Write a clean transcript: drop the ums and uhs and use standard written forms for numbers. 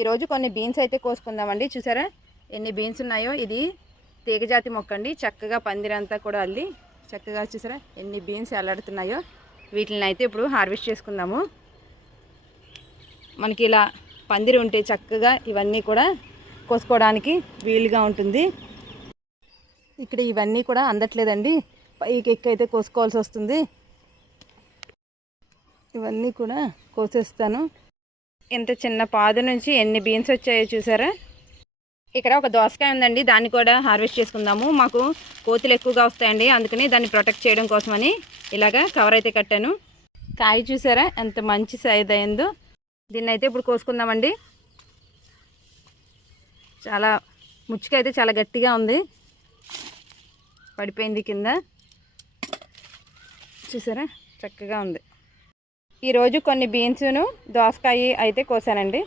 ఈరోజు కొన్ని బీన్స్ అయితే కోసుకుందామండి. చూసారా ఎన్ని బీన్స్ ఉన్నాయో. ఇది తీగజాతి మొక్క అండి. చక్కగా పందిరంతా కూడా అల్లి చక్కగా చూసారా ఎన్ని బీన్స్ అల్లాడుతున్నాయో. వీటిని అయితే ఇప్పుడు హార్వెస్ట్ చేసుకుందాము. మనకి ఇలా పందిరి ఉంటే చక్కగా ఇవన్నీ కూడా కోసుకోవడానికి వీలుగా ఉంటుంది. ఇక్కడ ఇవన్నీ కూడా అందట్లేదండి. పైకి ఎక్కి అయితే కోసుకోవాల్సి వస్తుంది. ఇవన్నీ కూడా కోసేస్తాను. ఇంత చిన్న పాదు నుంచి ఎన్ని బీన్స్ వచ్చాయో చూసారా. ఇక్కడ ఒక దోసకాయ ఉందండి. దాన్ని కూడా హార్వెస్ట్ చేసుకుందాము. మాకు కోతులు ఎక్కువగా వస్తాయండి. అందుకని దాన్ని ప్రొటెక్ట్ చేయడం కోసమని ఇలాగా కవర్ అయితే కట్టాను. కాయ చూసారా ఎంత మంచి సైజ్ అయిందో. దీన్ని అయితే ఇప్పుడు కోసుకుందామండి. చాలా ముచ్చుక అయితే చాలా గట్టిగా ఉంది. పడిపోయింది కింద. చూసారా చక్కగా ఉంది. ఈరోజు కొన్ని బీన్స్ను దోసకాయ అయితే కోసానండి.